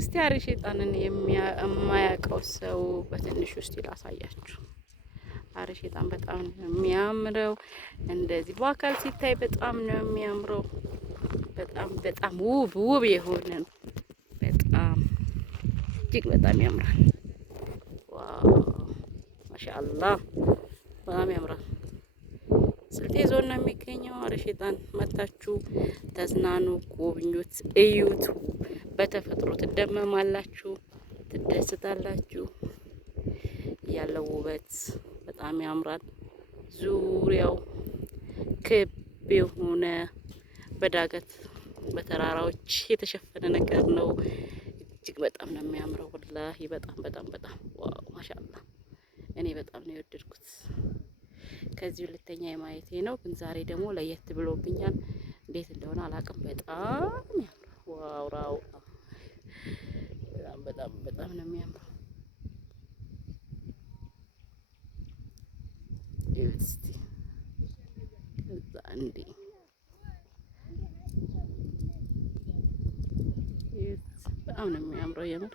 እስቲ አሪ ሸይጣንን የማያውቀው ሰው በትንሹ እስቲ ላሳያችሁ። አሪ ሸይጣን በጣም ነው የሚያምረው። እንደዚህ በአካል ሲታይ በጣም ነው የሚያምረው። በጣም ውብ የሆነ ነው። በጣም እጅግ በጣም ያምራል። ዋው ማሻአላህ በጣም ያምራል። ስልጤ ዞን ነው የሚገኘው። አሪ ሸይጣን መታችሁ ተዝናኑ፣ ጎብኙት፣ እዩት። በተፈጥሮ ትደመማላችሁ፣ ትደስታላችሁ። ያለው ውበት በጣም ያምራል። ዙሪያው ክብ የሆነ በዳገት በተራራዎች የተሸፈነ ነገር ነው። እጅግ በጣም ነው የሚያምረው። ወላሂ በጣም ዋው ማሻአላህ። እኔ በጣም ነው የወደድኩት። ከዚህ ሁለተኛ የማየቴ ነው፣ ግን ዛሬ ደግሞ ለየት ብሎብኛል። እንዴት እንደሆነ አላውቅም። በጣም ያምራል። ዋው ራው በጣም ነው የሚያምረው። እስቲ ከዛ እንዴ በጣም ነው የሚያምረው የምር